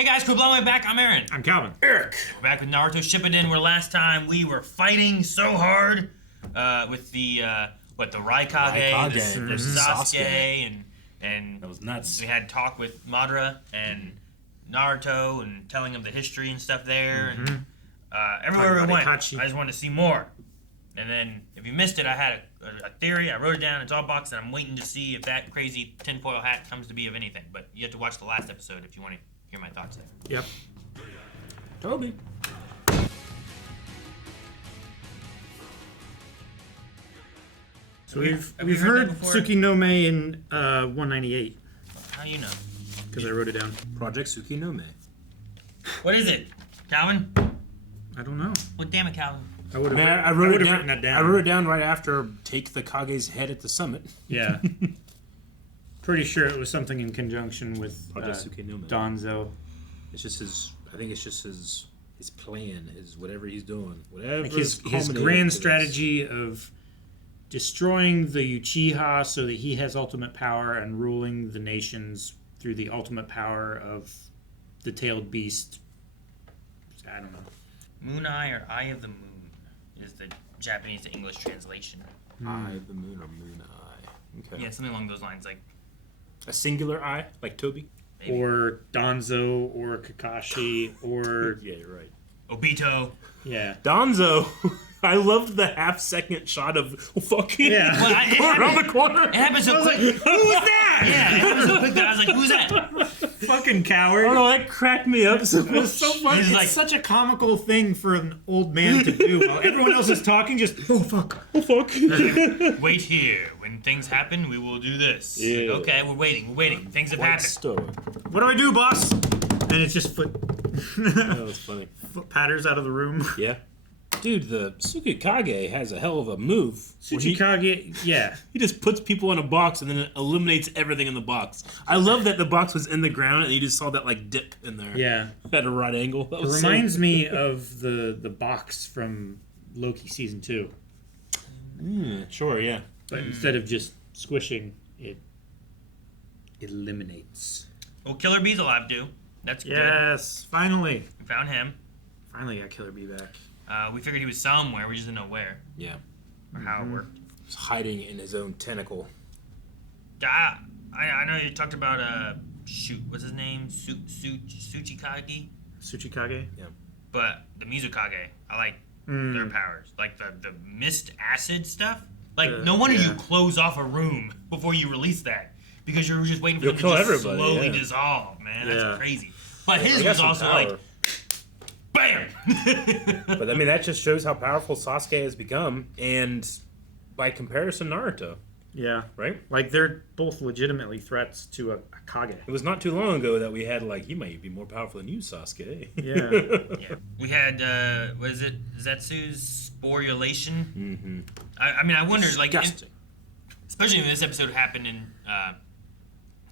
Hey guys, cool blowing back. I'm Aaron. I'm Calvin. Eric. We're back with Naruto Shippuden, where last time we were fighting so hard with the Raikage, the Sasuke, and that was nuts. We had talk with Madara and Naruto and telling them the history and stuff there. And everywhere we went, I just wanted to see more. And then, if you missed it, I had a theory. I wrote it down. It's all boxed, and I'm waiting to see if that crazy tinfoil hat comes to be of anything. But you have to watch the last episode if you want to hear my thoughts there. Yep. Toby. So we've heard Tsuki no Me in 198. How do you know? Because I wrote it down. Project Tsuki no Me. What is it, Calvin? I don't know. Well, damn it, Calvin. I wrote it down. I wrote it down right after take the Kage's head at the summit. Yeah. Pretty sure it was something in conjunction with Project Tsuki no Me. Danzo. It's just his. I think it's just his plan, his whatever he's doing, whatever. Like his grand strategy of destroying the Uchiha so that he has ultimate power and ruling the nations through the ultimate power of the tailed beast. I don't know. Moon Eye or Eye of the Moon is the Japanese to English translation. Eye of the Moon or Moon Eye. Okay. Yeah, something along those lines, like a singular eye, like Toby. Maybe. Or Danzo, or Kakashi, or... Yeah, you're right. Obito. Yeah. Danzo! I loved the half-second shot of fucking around the corner. It happened so quick. Like, who's that? Yeah, it happened so quick that I was like, who's that? Fucking coward. I don't know, that cracked me up so much. It's so funny. It's like, such a comical thing for an old man to do. While everyone else is talking, just, oh, fuck. Oh, fuck. Wait here. When things happen, we will do this. Yeah. Like, okay, we're waiting. Things have happened. What do I do, boss? And it's just foot... That was funny. Foot patters out of the room. Yeah. Dude, the Tsuki Kage has a hell of a move. Tsuki Kage, yeah. He just puts people in a box and then it eliminates everything in the box. I love that the box was in the ground and you just saw that like dip in there. Yeah. At a right angle. That was reminds me of the box from Loki Season 2. Sure, yeah. But instead of just squishing, it eliminates. Well, Killer Bee's alive, too. That's good. Yes, finally. We found him. Finally got Killer Bee back. We figured he was somewhere. We just didn't know where. Yeah. Or how it worked. He's hiding in his own tentacle. I know you talked about, what's his name? Tsuchikage? Tsuchikage? Yeah. But the Mizukage, I like their powers. Like the mist acid stuff. Like, no wonder you close off a room before you release that. Because you're just waiting for it to just slowly dissolve, man. That's crazy. But his was also like, BAM! But I mean, that just shows how powerful Sasuke has become. And by comparison, Naruto. Yeah. Right? Like, they're both legitimately threats to a Kage. It was not too long ago that we had, like, he might be more powerful than you, Sasuke. Yeah. Yeah. We had, what is it? Zetsu's sporulation? Mm-hmm. I mean, I wonder, like, Disgusting. especially when this episode happened in,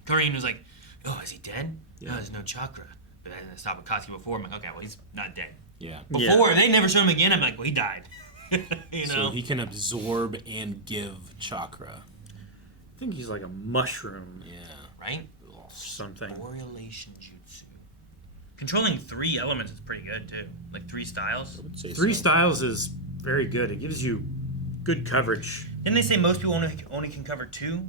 Korean was like, oh, is he dead? Yeah. No, there's no chakra. But that didn't stop Akatsuki before. I'm like, okay, well, he's not dead. Yeah. Before, they never showed him again. I'm like, well, he died. You know? So he can absorb and give chakra. I think he's like a mushroom. Yeah. Right? Something. Sporulation jutsu. Controlling 3 elements is pretty good, too. Like 3 styles. I would say 3 so. styles is very good. It gives you good coverage. Didn't they say most people only can cover 2?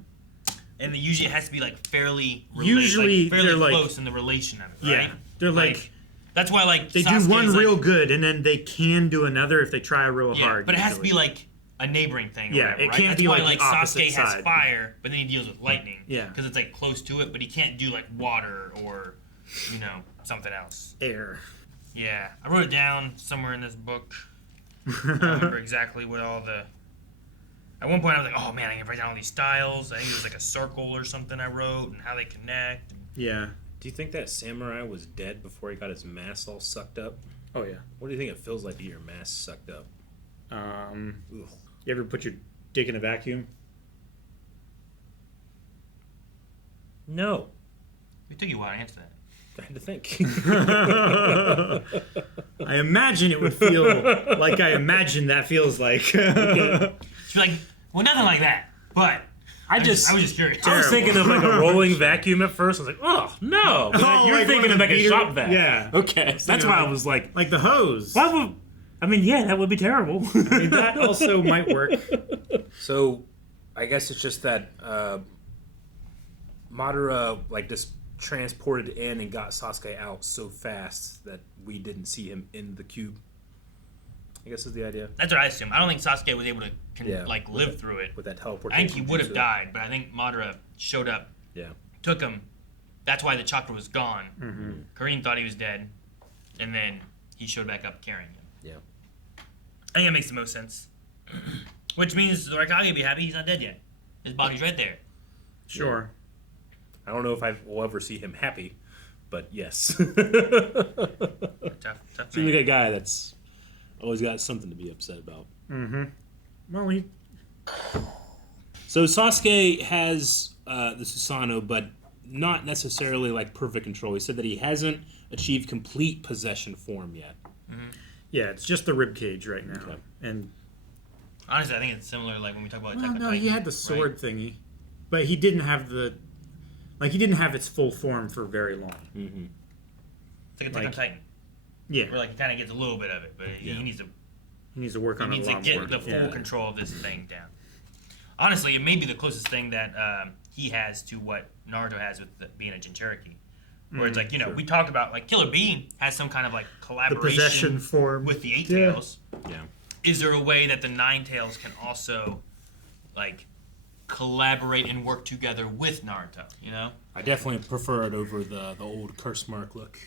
And usually it has to be like fairly Usually fairly they're close in the relation of it, right? Yeah. They're like that's why like they Sasuke do one is real like, good and then they can do another if they try real hard. But it has to be like a neighboring thing. Or Yeah, whatever, it right? can't That's be why, like the opposite Sasuke has side. fire, but then he deals with lightning. Yeah. Because it's like close to it, but he can't do like water or something else. Air. Yeah, I wrote it down somewhere in this book. I don't remember exactly what all the. At one point, I was like, "Oh man, I can write down all these styles." I think it was like a circle or something I wrote, and how they connect. Yeah. Do you think that samurai was dead before he got his mass all sucked up? Oh yeah. What do you think it feels like to get your mass sucked up? You ever put your dick in a vacuum? No. It took you a while to answer that. I had to think. I imagine it would feel like I imagine that feels like. She's like, well, nothing like that, but I was just curious. I was thinking of like a rolling vacuum at first. I was like, oh no! But you're like thinking of like a shop vac. Yeah. Okay, that's why I was like the hose. Why would? I mean, yeah, that would be terrible. I mean, that also might work. So, I guess it's just that Madara like just transported in and got Sasuke out so fast that we didn't see him in the cube. I guess is the idea. That's what I assume. I don't think Sasuke was able to live that, through it. With that teleportation. I think he would have died, but I think Madara showed up, took him. That's why the chakra was gone. Mm-hmm. Karin thought he was dead, and then he showed back up carrying him. Yeah. I think that makes the most sense. Which means the Raikage would be happy he's not dead yet. His body's right there. Sure. I don't know if I will ever see him happy, but yes. Tough Seems man. like a guy that's always got something to be upset about. Mm-hmm. Well, So Sasuke has the Susanoo, but not necessarily like perfect control. He said that he hasn't achieved complete possession form yet. yeah, it's just the rib cage right now. Okay. And Honestly, I think it's similar like when we talk about Attack on no, Titan, he had the sword thingy, but he didn't have he didn't have its full form for very long. Mm-hmm. It's like Attack on Titan. Yeah, Where like he kind of gets a little bit of it, but he needs to work on it a lot more. get the full control of this thing down. Honestly, it may be the closest thing that he has to what Naruto has with being a Jinchuriki. Where it's like, we talked about, like, Killer Bee has some kind of, like, The collaboration possession form with the Eight Tails. Yeah. Is there a way that the Nine Tails can also, like, collaborate and work together with Naruto, I definitely prefer it over the old curse mark look.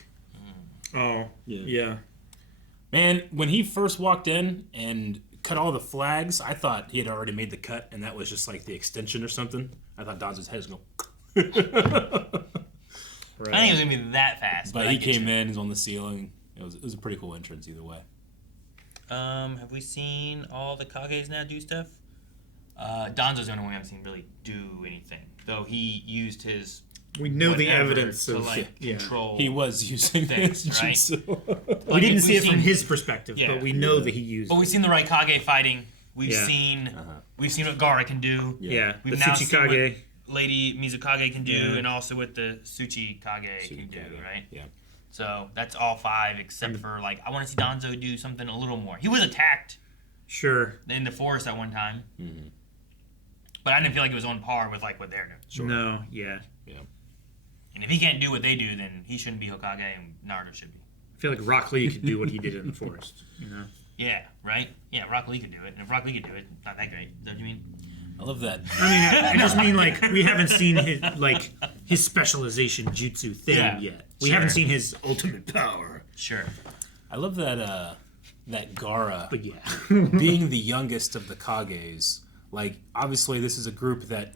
Oh, yeah. Man, when he first walked in and cut all the flags, I thought he had already made the cut, and that was just like the extension or something. I thought Danzo's head was going. Right. I think it was gonna be that fast. But he came in, he's on the ceiling. It was a pretty cool entrance either way. Have we seen all the Kages now do stuff? Danzo's the only one we haven't seen really do anything, though he used his. We know the whatever evidence to of control. He was using things, his right? jutsu. We didn't see it from his perspective, but we know that he used. But we've seen the Raikage fighting. We've seen what Gaara can do. Yeah, We've the now Tsuki seen what Kage. Lady Mizukage can do, and also what the Tsuchi Kage can do, right? Yeah. So that's all five, except for like I want to see Danzo do something a little more. He was attacked Sure. in the forest at one time, but I didn't feel like it was on par with like what they're doing. Sure. No. Yeah. And if he can't do what they do, then he shouldn't be Hokage, and Naruto should be. I feel like Rock Lee could do what he did in the forest. Yeah, right? Yeah, Rock Lee could do it. And if Rock Lee could do it, not that great. Is that what you mean? I love that. I mean, I just mean like we haven't seen his specialization jutsu thing yet. We haven't seen his ultimate power. Sure. I love that Gaara, But yeah. being the youngest of the Kages, like obviously this is a group that,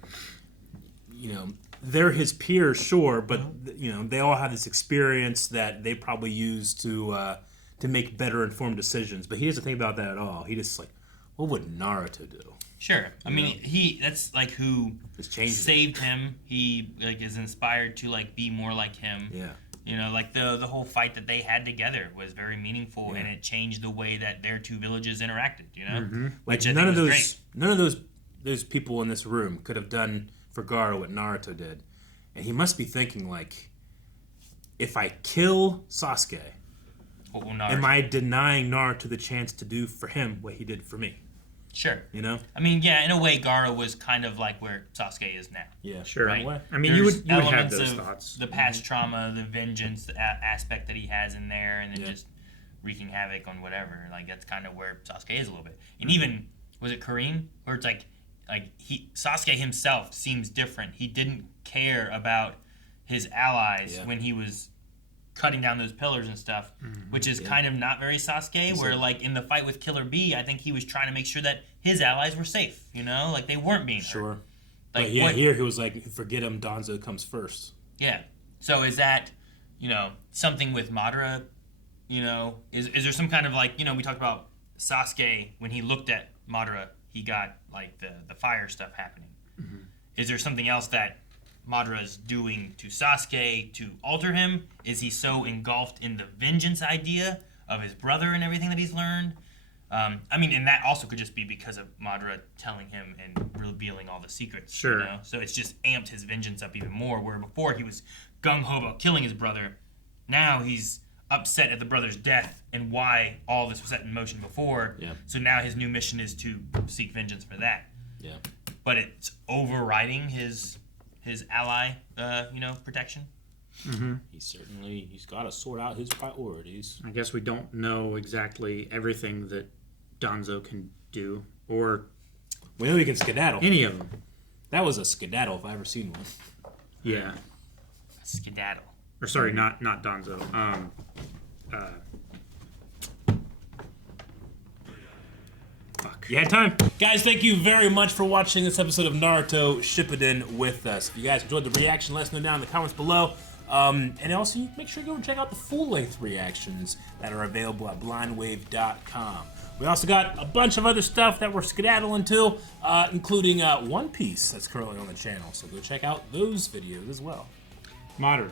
they're his peers, sure, but they all have this experience that they probably use to make better informed decisions. But he doesn't think about that at all. He just like, what would Naruto do? Sure. I mean, that's like who saved him. He like is inspired to like be more like him. Yeah. Like the whole fight that they had together was very meaningful, and it changed the way that their two villages interacted. Like Which I none think of was those, great. none of those people in this room could have done for Gaara what Naruto did, and he must be thinking like, if I kill Sasuke, am I denying Naruto the chance to do for him what he did for me? Sure. I mean, yeah, in a way, Gaara was kind of like where Sasuke is now. Yeah, Sure. Right? I mean, There's you would have elements those of thoughts. The past trauma, the vengeance aspect that he has in there, and then just wreaking havoc on whatever. Like that's kind of where Sasuke is a little bit. And even was it Kareem, where it's like Sasuke himself seems different. He didn't care about his allies when he was cutting down those pillars and stuff, which is kind of not very Sasuke. Where like in the fight with Killer Bee, I think he was trying to make sure that his allies were safe. Like they weren't being hurt. sure. Like But yeah, here he was like, forget him, Danzo comes first. Yeah. So is that, something with Madara? Is there some kind of like, we talked about Sasuke when he looked at Madara, he got like the fire stuff happening. Is there something else that Madara's doing to Sasuke to alter him? Is he so engulfed in the vengeance idea of his brother and everything that he's learned? I mean, and that also could just be because of Madara telling him and revealing all the secrets. Sure. You know? So it's just amped his vengeance up even more, where before he was gung-ho about killing his brother. Now he's upset at the brother's death and why all this was set in motion before. Yeah. So now his new mission is to seek vengeance for that. Yeah. But it's overriding his ally, protection. Mm-hmm. He's got to sort out his priorities. I guess we don't know exactly everything that Danzo can do, or We know he can skedaddle. any of them. That was a skedaddle if I ever seen one. Yeah. Skedaddle. Or sorry, not Danzo. Fuck. You had time. Guys, thank you very much for watching this episode of Naruto Shippuden with us. If you guys enjoyed the reaction, let us know down in the comments below. And also, make sure you go and check out the full-length reactions that are available at blindwave.com. We also got a bunch of other stuff that we're skedaddling to, including One Piece that's currently on the channel. So go check out those videos as well. Madara.